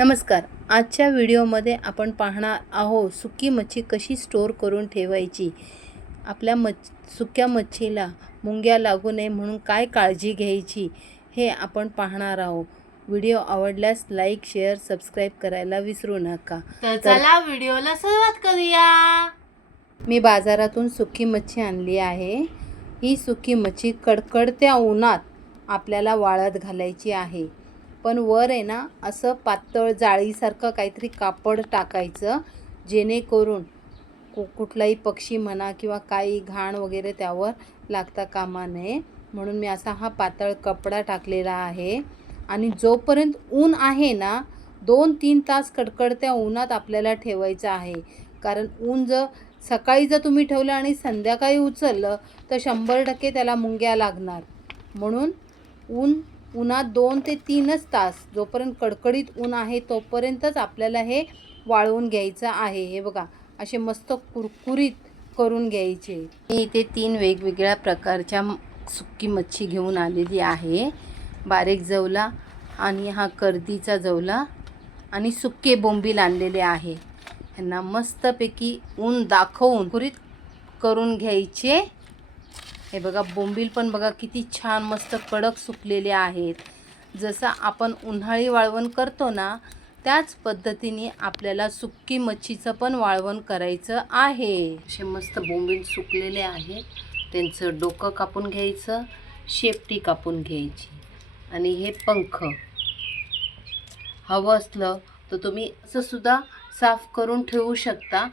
नमस्कार. आजच्या व्हिडिओमध्ये आपण पाहणार आहोत सुकी मच्छी कशी स्टोअर करून ठेवायची. आपल्या सुक्या मच्छीला मुंग्या लागू नये म्हणून काय काळजी घ्यायची हे आपण पाहणार आहोत. व्हिडिओ आवडल्यास लाईक, शेअर, सबस्क्राईब करायला विसरू नका. तर चला व्हिडिओला सुरुवात करूया. मी बाजारातून सुकी मच्छी आणली आहे. ही सुकी मच्छी कडकडत्या उन्हात आपल्याला वाळत घालायची आहे. पण वर आहे ना असं पातळ जाळीसारखं काहीतरी कापड टाकायचं, जेणेकरून कुठलाही पक्षी म्हणा किंवा काही घाण वगैरे त्यावर लागता कामा नये म्हणून मी असा हा पातळ कपडा टाकलेला आहे. आणि जोपर्यंत ऊन आहे ना 2-3 तास कडकडत्या उन्हात आपल्याला ठेवायचं आहे. कारण ऊन सकाळी जर तुम्ही ठेवलं आणि संध्याकाळी उचललं तर 100% त्याला मुंग्या लागणार. म्हणून उन्हात 2 ते 3च तास जोपर्यंत कडकडीत ऊन आहे तोपर्यंतच आपल्याला हे वाळवून घ्यायचं आहे. हे बघा असे मस्त कुरकुरीत करून घ्यायचे. मी इथे 3 वेगवेगळ्या प्रकारच्या सुकी मच्छी घेऊन आलेली आहे. बारीक जवला आणि हा कर्दीचा जवला आणि सुके बोंबील आणलेले आहे. ह्यांना मस्तपैकी ऊन दाखवून कुरकुरीत करून घ्यायचे. हे बघा बोंबील पण बघा किती छान मस्त कडक सुकलेले आहेत. जसं आपण उन्हाळी वाळवण करतो ना त्याच पद्धतीने आपल्याला सुक्की मच्छीचं पण वाळवण करायचं आहे. असे मस्त बोंबील सुकलेले आहेत. त्यांचं डोकं कापून घ्यायचं, शेपटी कापून घ्यायची आणि हे पंख हवं असलं तर तुम्ही असं सुद्धा साफ करून ठेवू शकता.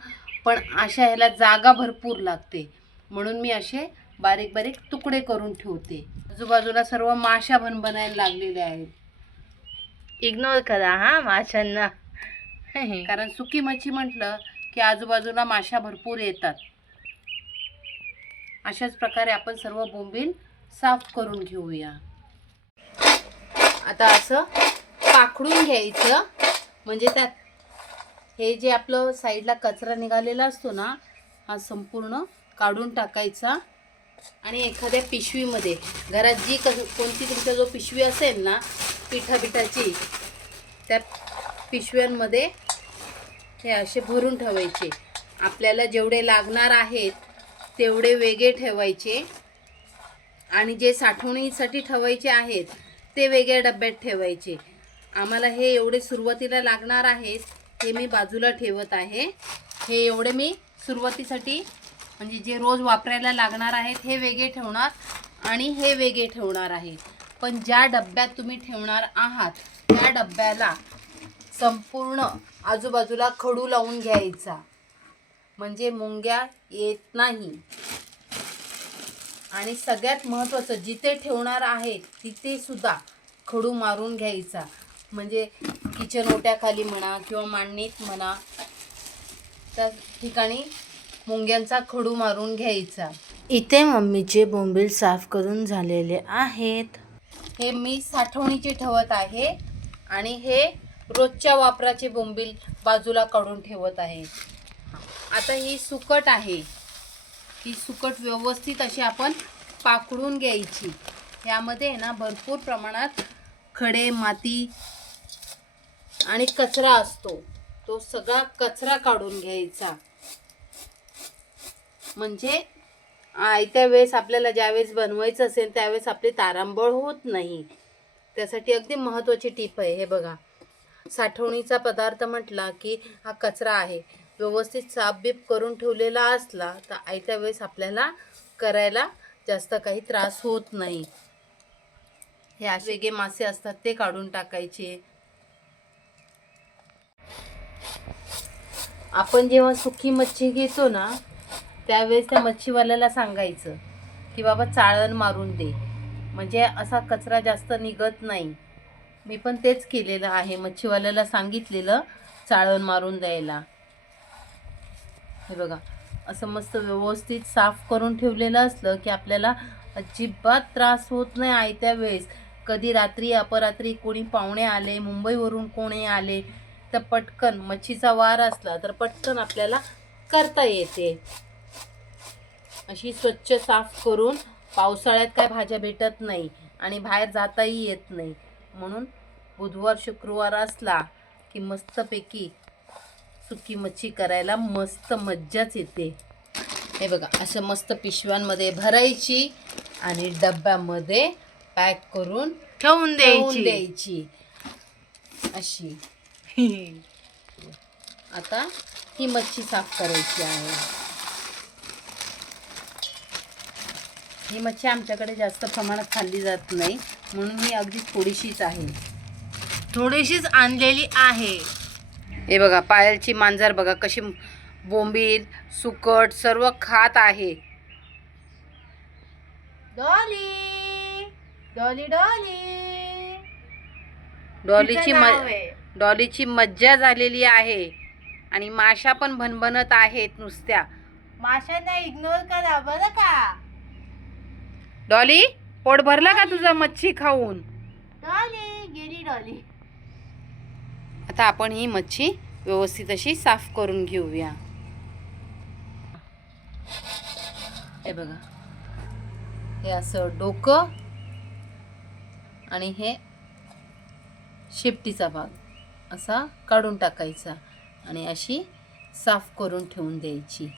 पण अशा ह्याला जागा भरपूर लागते म्हणून मी असे बारीक बारीक तुकडे करून ठेवते. आजूबाजूला सर्व माशा भनभनायला लागलेल्या आहेत. इग्नोर करा हा माशांना. कारण सुकी मच्छी म्हटलं की आजूबाजूला माशा भरपूर येतात. अशाच प्रकारे आपण सर्व बोंबील साफ करून घेऊया. आता असं पाखडून घ्यायचं म्हणजे त्यात हे जे आपलं साईडला कचरा निघालेला असतो ना हा संपूर्ण काढून टाकायचा. आणि एखाद्या पिशवीमध्ये घरात जी कोणती तुमच्या जो पिशवी असेल ना पिठाची त्या पिशव्यांमध्ये हे असे भरून ठेवायचे. आपल्याला जेवढे लागणार आहेत तेवढे वेगळे ठेवायचे आणि जे साठवणीसाठी ठेवायचे आहेत ते वेगळ्या डब्यात ठेवायचे. आम्हाला हे एवढे सुरुवातीला लागणार आहेत हे मी बाजूला ठेवत आहे. हे एवढे मी सुरुवातीसाठी म्हणजे जे रोज वापरायला लागणार आहेत हे वेगळे ठेवणार आणि हे वेगळे ठेवणार आहे. पण ज्या डब्यात तुम्ही ठेवणार आहात त्या डब्याला संपूर्ण आजूबाजूला खडू लावून घ्यायचा म्हणजे मुंग्या येत नाही. आणि सगळ्यात महत्त्वाचं जिथे ठेवणार आहे तिथे सुद्धा खडू मारून घ्यायचा. म्हणजे किचन ओट्याखाली म्हणा किंवा मांडणीत म्हणा त्या ठिकाणी मुंग्यांचा खडू मारून घ्यायचा. इथे मम्मीचे बोंबील साफ करून झालेले आहेत. हे मी साठवणीचे ठेवत आहे आणि हे रोजच्या वापराचे बोंबील बाजूला काढून ठेवत आहे. आता ही सुकट आहे. ही सुकट व्यवस्थित अशी आपण पाकडून घ्यायची. यामध्ये ना भरपूर प्रमाणात खडे, माती आणि कचरा असतो. तो सगळा कचरा काढून घ्यायचा. म्हणजे आयत्या वेळेस आपल्याला ज्यावेळेस बनवायचं असेल त्यावेळेस आपली तारांबळ होत नाही. त्यासाठी अगदी महत्त्वाची टीप आहे. हे बघा साठवणीचा पदार्थ म्हटला की हा कचरा आहे. व्यवस्थित साफबीफ करून ठेवलेला असला तर आयत्या वेळेस आपल्याला करायला जास्त काही त्रास होत नाही. हे असे वेगळे मासे असतात ते काढून टाकायचे. आपण जेव्हा सुकी मच्छी घेतो ना त्यावेळेस त्या मच्छीवाल्याला सांगायचं की बाबा चाळण मारून दे म्हणजे असा कचरा जास्त निघत नाही. मी पण तेच केलेलं आहे. मच्छीवाल्याला सांगितलेलं चाळण मारून द्यायला. हे बघा असं मस्त व्यवस्थित साफ करून ठेवलेलं असलं की आपल्याला अजिबात त्रास होत नाही. आयत्या वेळेस कधी रात्री अपरात्री कोणी पाहुणे आले, मुंबईवरून कोणी आले तर पटकन मच्छीचा वार असला तर पटकन आपल्याला करता येते. अशी स्वच्छ साफ करून पावसाळ्यात काय भाज्या भेटत नाही आणि बाहेर जाताही येत नाही म्हणून बुधवार शुक्रवार असला की मस्तपैकी सुकी मच्छी करायला मस्त मज्जाच येते. हे बघा, असं मस्त पिशव्यांमध्ये भरायची आणि डब्यामध्ये पॅक करून ठेवून द्यायची अशी. आता ही मच्छी साफ करायची आहे. ही मच्छी आमच्याकडे जास्त प्रमाणात खाल्ली जात नाही, म्हणून ही अगदी थोडीशीच आहे. थोडीशीच आणलेली आहे. हे बघा, पायलची मांजर बघा कशी बोंबील सुकट सर्व खात आहे. डॉली डॉली डॉली डॉलीची मज्जा झालेली आहे आणि माशा पण भनभनत आहेत नुसत्या. माशांना इग्नोर करा बरं का. डॉली, पोट भरला का तुझं मच्छी खाऊन? डॉली गेली डॉली. आता आपण ही मच्छी व्यवस्थित अशी साफ करून घेऊया. हे बघा, हे असं डोकं आणि हे शेपटीचा भाग असा काढून टाकायचा आणि अशी साफ करून ठेवून द्यायची.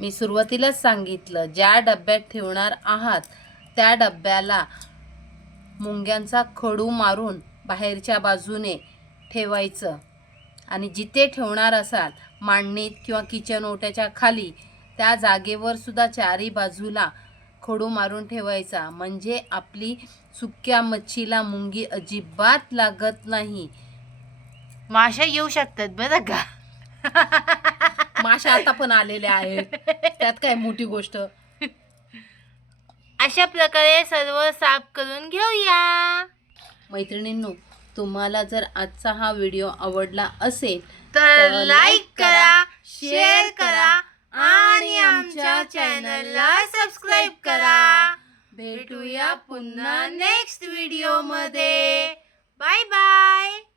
मी सुरुवातीलाच सांगितलं, ज्या डब्यात ठेवणार आहात त्या डब्याला मुंग्यांचा खडू मारून बाहेरच्या बाजूने ठेवायचं आणि जिथे ठेवणार असाल मांडणीत किंवा किचन ओट्याच्या खाली त्या जागेवर सुद्धा चारी बाजूला खडू मारून ठेवायचा. म्हणजे आपली सुक्या मच्छीला मुंगी अजिबात लागत नाही. माशा येऊ शकतात बरं का. माशा आता पण आलेल्या आहेत, त्यात काय मोठी गोष्ट. अशा प्रकारे सर्व साफ करून घेऊया. मैत्रिणींनो, तुम्हाला जर आजचा हा व्हिडिओ आवडला असेल तर लाईक करा, शेअर करा आणि आमच्या चॅनलला सबस्क्राईब करा. भेटूया पुन्हा नेक्स्ट व्हिडिओ मध्ये. Bye bye.